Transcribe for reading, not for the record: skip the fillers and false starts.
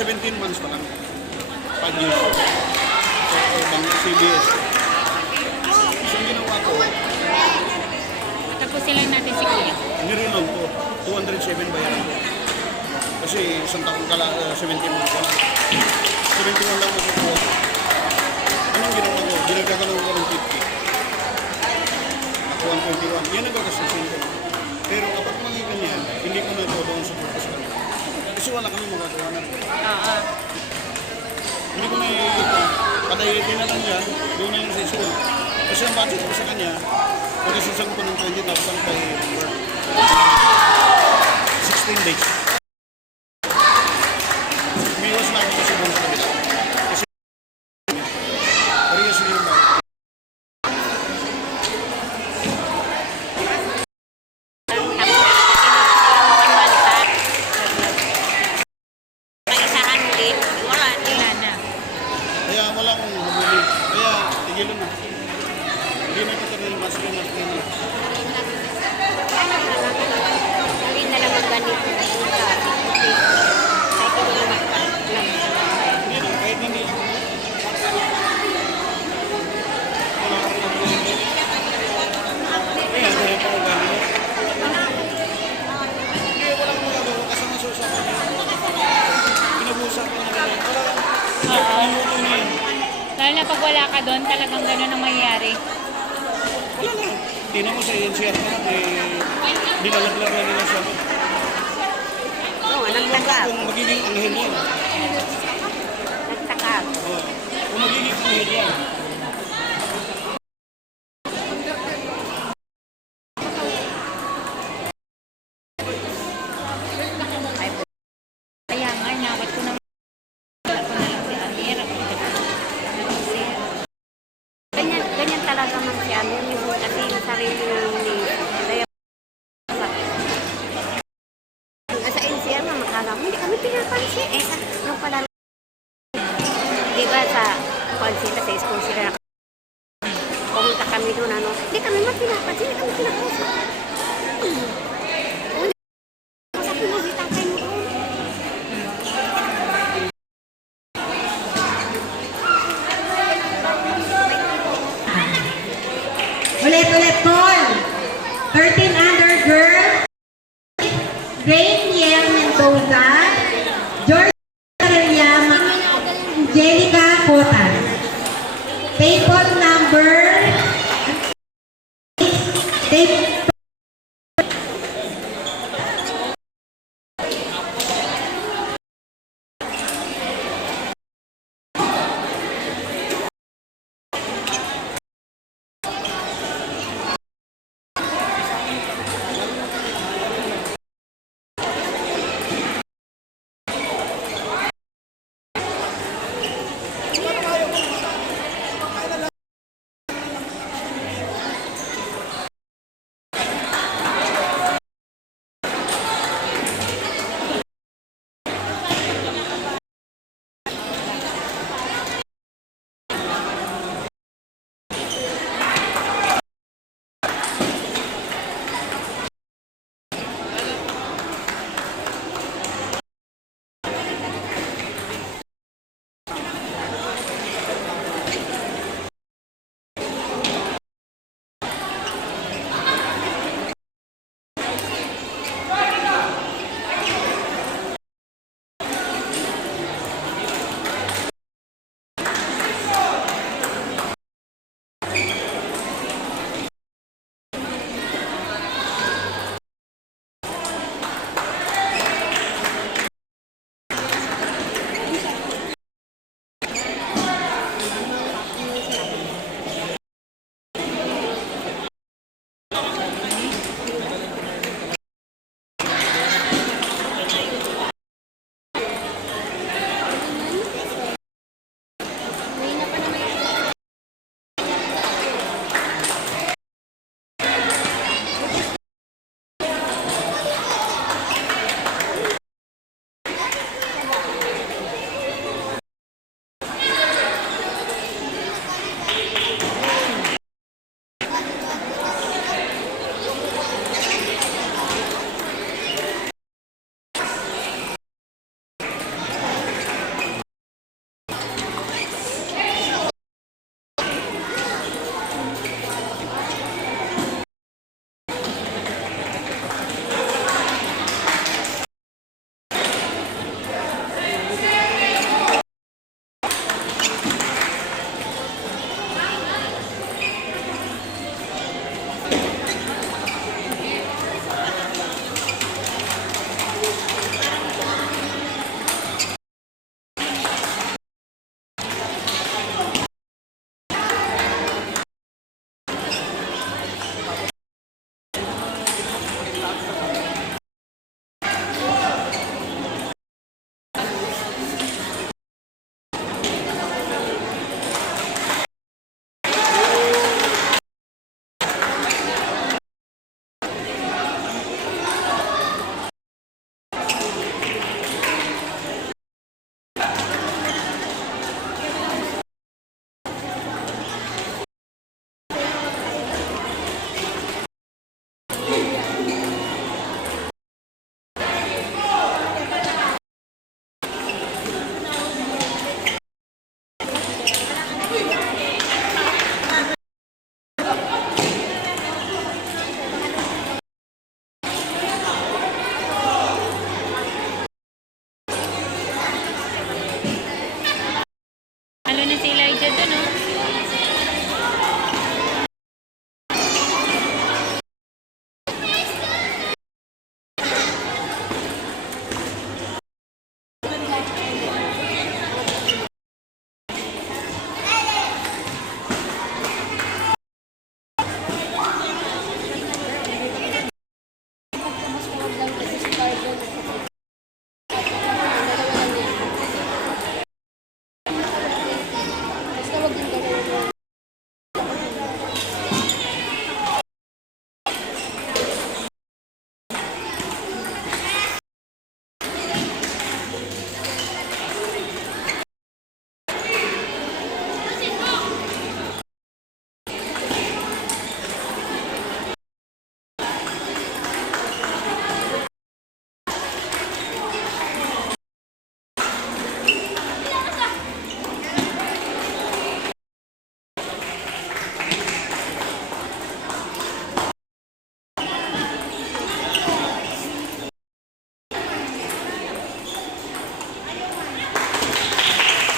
17 months pa lang. 5 years. So, ibang CBS. So, ang ginawa ko, Tapos silang natin si Kuya. nirilong ko. 207 bayaran ko. Kasi isang taong 17 months pa lang. 71 lang nakukuha. Anong ginawa ko? Ginagagawa ko ng 50. Ako 121. Yan ang gagastusin ko. Pero kapag mga ganyan, hindi ko na ito doon sa purpose ko. Kasi wala kami magagawa na. Oo. Hindi ko na padayitin na lang yan, doon na yung session. Kasi ang budget ko sa kanya, pagkasisan ko ng 20,000 by work. 16 days. Umiwas na ako kasi doon sa kabila. Kasi parehas yun yung budget. Pag-isahan ulit, wala na. Kaya wala akong habulin. Kaya tigilan na. Hindi na kita rin mas na. Hindi na lang magganito. Kahit hindi na magpapalabas. Hindi na, kahit hindi. Wala akong habulin. Kaya kaya pa ako galing. Hindi, wala akong magagawa kasi masusapan niya. Pinag-uusapan niya na lang. Oo. Wala lang. Lalo na pag wala ka doon, talagang gano'n ang mangyayari. Wala na. Hindi naman sa NCR na, nilalaglag na nila siya. Oo, naglagab. Kung magiging anghel yan. Nagsakab. Kung magiging anghel yan. Kaya nga, nawat ko na lang si Amir. Ganyan talaga man si Amir. Kasi yung sarili ni Lea. Sa NCR na makala mo, hindi kami pinapansin. Nung pala, di ba sa pansita, sa school sila na pumunta kami doon, hindi kami mapinapansin, hindi kami pinapansin.